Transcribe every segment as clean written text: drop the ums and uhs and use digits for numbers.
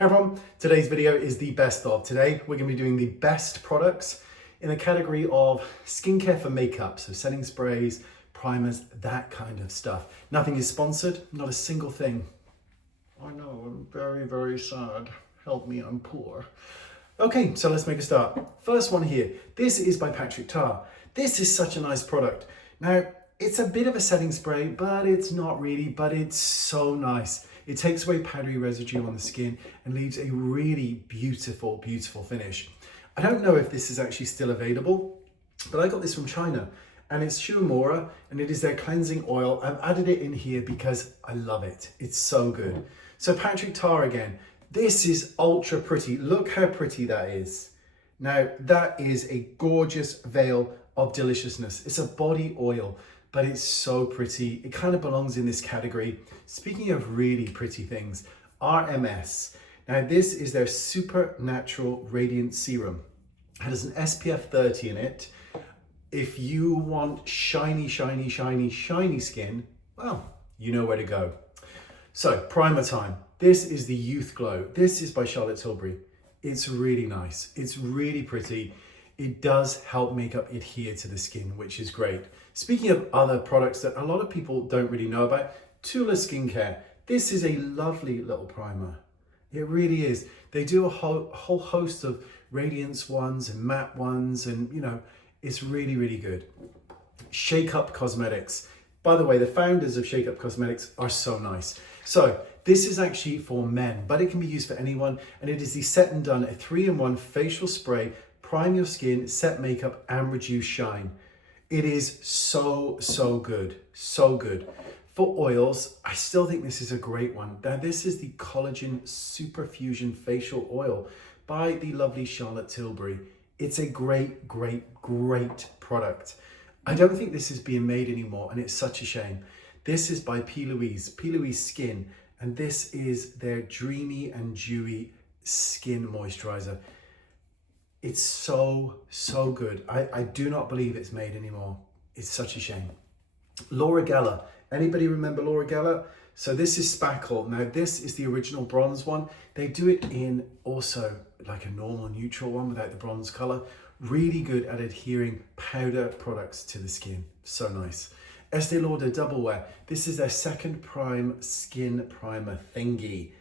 Hey everyone, today's video is the best of. Today we're going to be doing the best products in the category of skincare for makeup, so setting sprays, primers, that kind of stuff. Nothing is sponsored, not a single thing. I know, I'm very, very sad. Help me, I'm poor. Okay, so let's make a start. First one here, this is by Patrick Tar. This is such a nice product. Now, it's a bit of a setting spray, but it's not really, but it's so nice. It takes away powdery residue on the skin and leaves a really beautiful, beautiful finish. I don't know if this is actually still available, but I got this from China and it's Shuamora and it is their cleansing oil. I've added it in here because I love it. It's so good. So Patrick Tar again, this is ultra pretty. Look how pretty that is. Now that is a gorgeous veil of deliciousness. It's a body oil, but it's so pretty. It kind of belongs in this category. Speaking of really pretty things, RMS. Now this is their Supernatural Radiance Serum. It has an SPF 30 in it. If you want shiny, shiny, shiny, shiny skin, well, you know where to go. So primer time. This is the Youth Glow. This is by Charlotte Tilbury. It's really nice. It's really pretty. It does help makeup adhere to the skin, which is great. Speaking of other products that a lot of people don't really know about, Tula Skincare. This is a lovely little primer. It really is. They do a whole host of Radiance ones and matte ones, and you know, it's really, really good. Shake Up Cosmetics. By the way, the founders of Shake Up Cosmetics are so nice. So this is actually for men, but it can be used for anyone. And it is the Set and Done, a 3-in-1 facial spray. Prime your skin, set makeup, and reduce shine. It is so, so good. So good. For oils, I still think this is a great one. Now, this is the Collagen Superfusion Facial Oil by the lovely Charlotte Tilbury. It's a great, great, great product. I don't think this is being made anymore, and it's such a shame. This is by PLouise Skin, and this is their Dreamy and Dewy Skin Moisturizer. It's so, so good. I do not believe it's made anymore. It's such a shame. Laura Geller. Anybody remember Laura Geller? So this is Spackle. Now this is the original bronze one. They do it in also like a normal neutral one without the bronze color. Really good at adhering powder products to the skin. So nice. Estée Lauder Double Wear. This is their second prime skin primer thingy.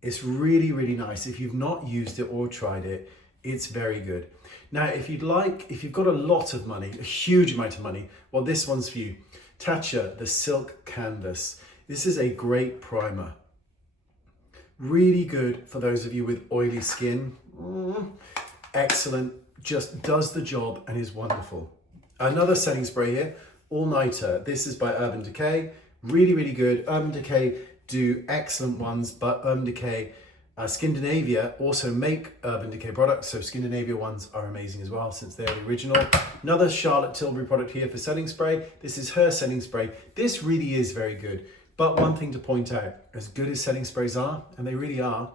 It's really, really nice. If you've not used it or tried it, it's very good. Now, if you've got a lot of money, a huge amount of money, well, this one's for you. Tatcha, the Silk Canvas. This is a great primer. Really good for those of you with oily skin. Excellent, just does the job and is wonderful. Another setting spray here, All Nighter. This is by Urban Decay. Really, really good. Urban Decay do excellent ones, but Urban Decay Scandinavia also make Urban Decay products, so Scandinavia ones are amazing as well since they're the original. Another Charlotte Tilbury product here for setting spray. This is her setting spray. This really is very good, but one thing to point out, as good as setting sprays are, and they really are,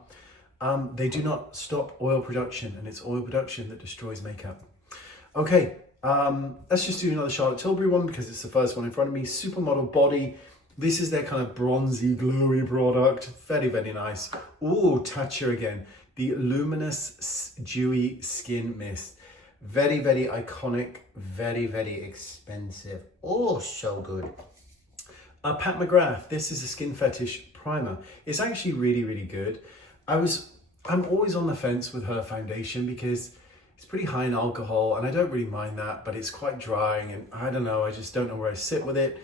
they do not stop oil production, and it's oil production that destroys makeup. Okay, let's just do another Charlotte Tilbury one because it's the first one in front of me. Supermodel Body. This is their kind of bronzy, glowy product. Very, very nice. Ooh, Tatcha again. The Luminous Dewy Skin Mist. Very, very iconic. Very, very expensive. Oh, so good. Pat McGrath. This is a Skin Fetish primer. It's actually really, really good. I'm always on the fence with her foundation because it's pretty high in alcohol and I don't really mind that, but it's quite drying and I don't know, I just don't know where I sit with it.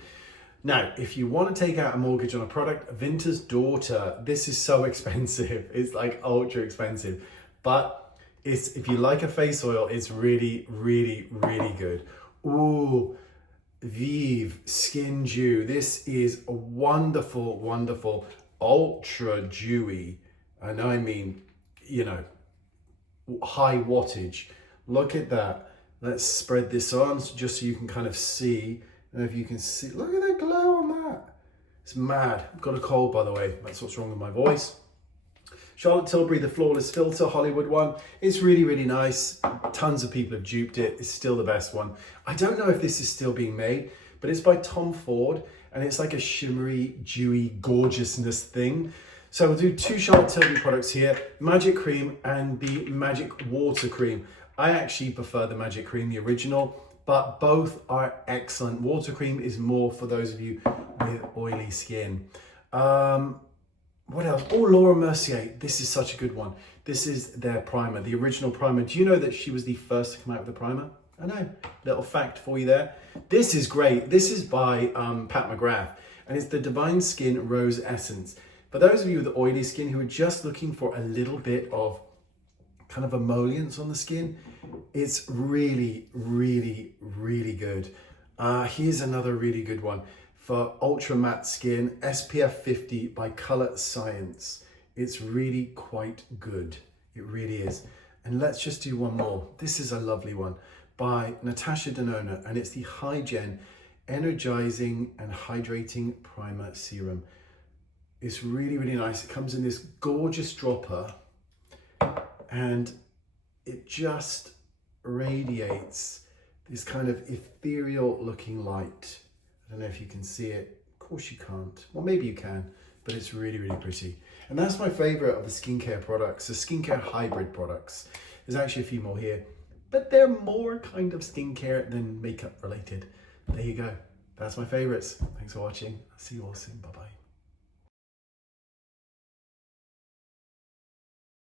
Now, if you want to take out a mortgage on a product, Vinters Daughter, this is so expensive. It's like ultra expensive, but if you like a face oil, it's really, really, really good. Ooh, Vieve Skin Dew. This is a wonderful, wonderful, ultra dewy. I know, I mean, you know, high wattage. Look at that. Let's spread this on just so you can kind of see. I don't know if you can see, look at the glow on that. It's mad. I've got a cold, by the way. That's what's wrong with my voice. Charlotte Tilbury, the Flawless Filter Hollywood one. It's really, really nice. Tons of people have duped it. It's still the best one. I don't know if this is still being made, but it's by Tom Ford and it's like a shimmery, dewy, gorgeousness thing. So we'll do two Charlotte Tilbury products here, Magic Cream and the Magic Water Cream. I actually prefer the Magic Cream, the original, but both are excellent. Water Cream is more for those of you with oily skin. What else? Oh, Laura Mercier. This is such a good one. This is their primer, the original primer. Do you know that she was the first to come out with the primer? I know, little fact for you there. This is great. This is by Pat McGrath, and it's the Divine Skin Rose Essence. For those of you with oily skin who are just looking for a little bit of kind of emollients on the skin, it's really, really, really good. Here's another really good one. For ultra matte skin, SPF 50 by Colorscience. It's really quite good. It really is. And let's just do one more. This is a lovely one by Natasha Denona, and it's the HyGen Energizing and Hydrating Primer Serum. It's really, really nice. It comes in this gorgeous dropper and it just radiates this kind of ethereal looking light. I don't know if you can see it. Of course you can't. Well, maybe you can, but it's really, really pretty. And that's my favorite of the skincare products, the skincare hybrid products. There's actually a few more here, but they're more kind of skincare than makeup related. There you go. That's my favorites. Thanks for watching. I'll see you all soon. Bye-bye.